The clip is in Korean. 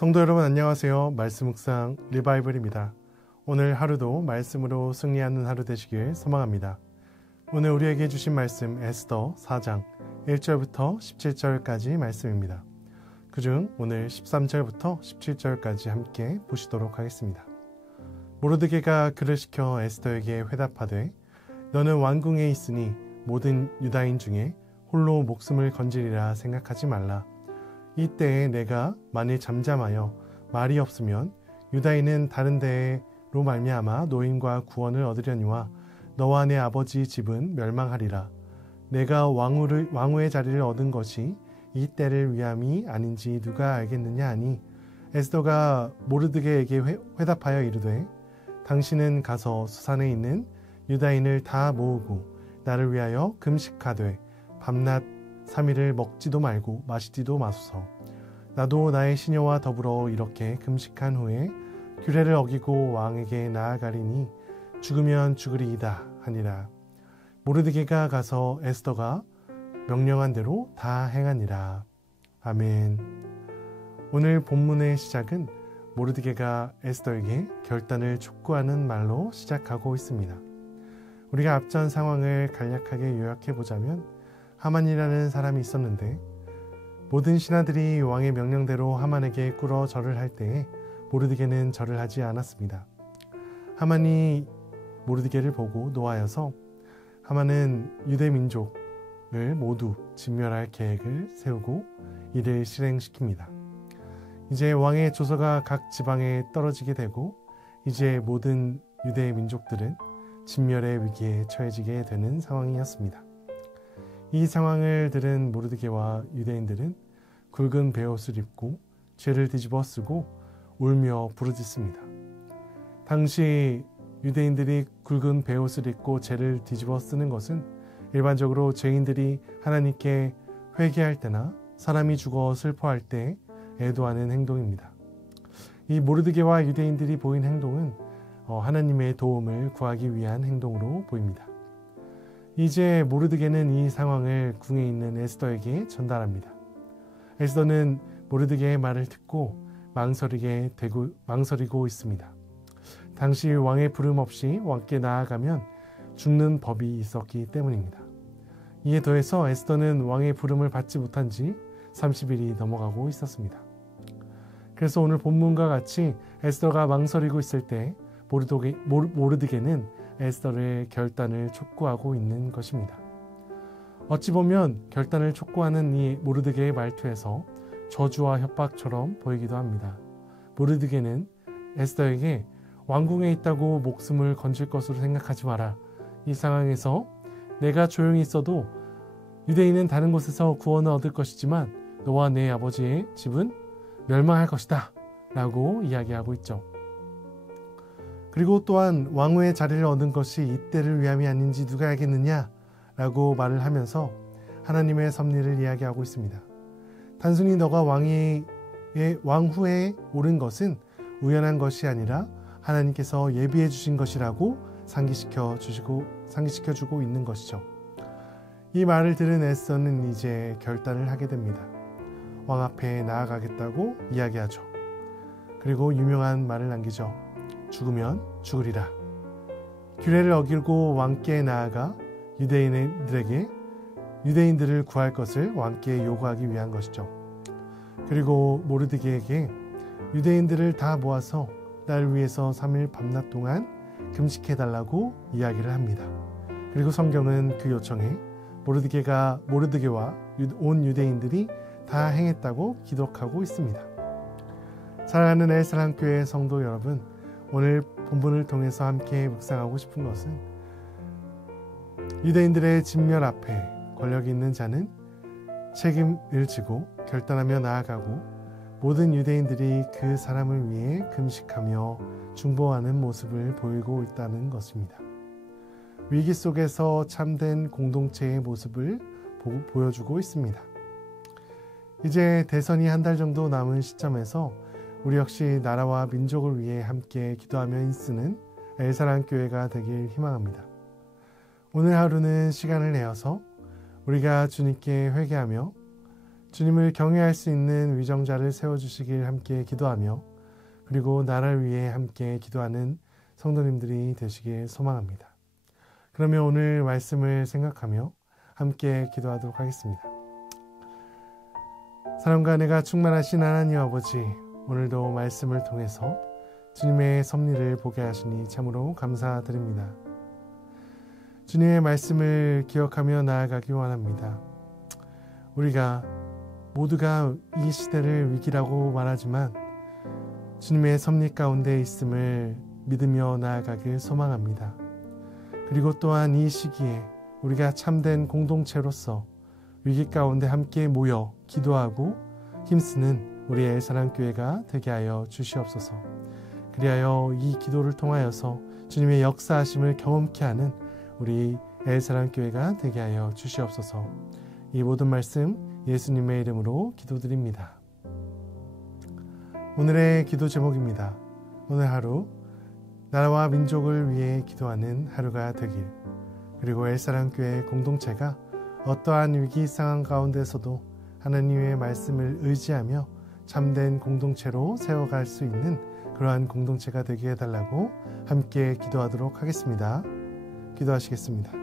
성도 여러분 안녕하세요. 말씀 묵상 리바이벌입니다. 오늘 하루도 말씀으로 승리하는 하루 되시길 소망합니다. 오늘 우리에게 주신 말씀 에스더 4장 1절부터 17절까지 말씀입니다. 그중 오늘 13절부터 17절까지 함께 보시도록 하겠습니다. 모르드게가 그를 시켜 에스더에게 회답하되 너는 왕궁에 있으니 모든 유다인 중에 홀로 목숨을 건지리라 생각하지 말라. 이때에 내가 만일 잠잠하여 말이 없으면 유다인은 다른 데로 말미암아 노임과 구원을 얻으려니와 너와 내 아버지 집은 멸망하리라. 내가 왕후의 자리를 얻은 것이 이 때를 위함이 아닌지 누가 알겠느냐 하니 에스더가 모르드게에게 회답하여 이르되 당신은 가서 수산에 있는 유다인을 다 모으고 나를 위하여 금식하되 밤낮 3일을 먹지도 말고 마시지도 마소서. 나도 나의 시녀와 더불어 이렇게 금식한 후에 규례를 어기고 왕에게 나아가리니 죽으면 죽으리이다 하니라. 모르드게가 가서 에스더가 명령한 대로 다 행하니라. 아멘. 오늘 본문의 시작은 모르드게가 에스더에게 결단을 촉구하는 말로 시작하고 있습니다. 우리가 앞전 상황을 간략하게 요약해보자면 하만이라는 사람이 있었는데 모든 신하들이 왕의 명령대로 하만에게 꿇어 절을 할 때에 모르드게는 절을 하지 않았습니다. 하만이 모르드게를 보고 노하여서 하만은 유대 민족을 모두 진멸할 계획을 세우고 이를 실행시킵니다. 이제 왕의 조서가 각 지방에 떨어지게 되고 이제 모든 유대 민족들은 진멸의 위기에 처해지게 되는 상황이었습니다. 이 상황을 들은 모르드게와 유대인들은 굵은 베옷을 입고 죄를 뒤집어 쓰고 울며 부르짖습니다. 당시 유대인들이 굵은 베옷을 입고 죄를 뒤집어 쓰는 것은 일반적으로 죄인들이 하나님께 회개할 때나 사람이 죽어 슬퍼할 때 애도하는 행동입니다. 이 모르드게와 유대인들이 보인 행동은 하나님의 도움을 구하기 위한 행동으로 보입니다. 이제 모르드게는 이 상황을 궁에 있는 에스더에게 전달합니다. 에스더는 모르드게의 말을 듣고 망설이고 있습니다. 당시 왕의 부름 없이 왕께 나아가면 죽는 법이 있었기 때문입니다. 이에 더해서 에스더는 왕의 부름을 받지 못한 지 30일이 넘어가고 있었습니다. 그래서 오늘 본문과 같이 에스더가 망설이고 있을 때 모르드게는 에스더의 결단을 촉구하고 있는 것입니다. 어찌 보면 결단을 촉구하는 이 모르드게의 말투에서 저주와 협박처럼 보이기도 합니다. 모르드게는 에스더에게 왕궁에 있다고 목숨을 건질 것으로 생각하지 마라. 이 상황에서 내가 조용히 있어도 유대인은 다른 곳에서 구원을 얻을 것이지만 너와 내 아버지의 집은 멸망할 것이다 라고 이야기하고 있죠. 그리고 또한 왕후의 자리를 얻은 것이 이때를 위함이 아닌지 누가 알겠느냐 라고 말을 하면서 하나님의 섭리를 이야기하고 있습니다. 단순히 너가 왕후에 오른 것은 우연한 것이 아니라 하나님께서 예비해 주신 것이라고 상기시켜 주고 있는 것이죠. 이 말을 들은 에스더는 이제 결단을 하게 됩니다. 왕 앞에 나아가겠다고 이야기하죠. 그리고 유명한 말을 남기죠. 죽으면 죽으리라. 규례를 어기고 왕께 나아가 유대인들을 구할 것을 왕께 요구하기 위한 것이죠. 그리고 모르드게에게 유대인들을 다 모아서 날 위해서 3일 밤낮 동안 금식해달라고 이야기를 합니다. 그리고 성경은 그 요청에 모르드게와 온 유대인들이 다 행했다고 기록하고 있습니다. 사랑하는 엘사랑교회 성도 여러분, 오늘 본문을 통해서 함께 묵상하고 싶은 것은 유대인들의 진멸 앞에 권력이 있는 자는 책임을 지고 결단하며 나아가고 모든 유대인들이 그 사람을 위해 금식하며 중보하는 모습을 보이고 있다는 것입니다. 위기 속에서 참된 공동체의 모습을 보여주고 있습니다. 이제 대선이 한 달 정도 남은 시점에서 우리 역시 나라와 민족을 위해 함께 기도하며 힘쓰는 엘사랑교회가 되길 희망합니다. 오늘 하루는 시간을 내어서 우리가 주님께 회개하며 주님을 경외할 수 있는 위정자를 세워주시길 함께 기도하며 그리고 나라를 위해 함께 기도하는 성도님들이 되시길 소망합니다. 그러면 오늘 말씀을 생각하며 함께 기도하도록 하겠습니다. 사랑과 은혜가 충만하신 하나님 아버지, 오늘도 말씀을 통해서 주님의 섭리를 보게 하시니 참으로 감사드립니다. 주님의 말씀을 기억하며 나아가기 원합니다. 우리가 모두가 이 시대를 위기라고 말하지만 주님의 섭리 가운데 있음을 믿으며 나아가길 소망합니다. 그리고 또한 이 시기에 우리가 참된 공동체로서 위기 가운데 함께 모여 기도하고 힘쓰는 우리 엘사랑교회가 되게 하여 주시옵소서. 그리하여 이 기도를 통하여서 주님의 역사하심을 경험케 하는 우리 엘사랑교회가 되게 하여 주시옵소서. 이 모든 말씀 예수님의 이름으로 기도드립니다. 오늘의 기도 제목입니다. 오늘 하루 나라와 민족을 위해 기도하는 하루가 되길, 그리고 엘사랑교회 공동체가 어떠한 위기 상황 가운데서도 하나님의 말씀을 의지하며 참된 공동체로 세워갈 수 있는 그러한 공동체가 되게 해달라고 함께 기도하도록 하겠습니다. 기도하시겠습니다.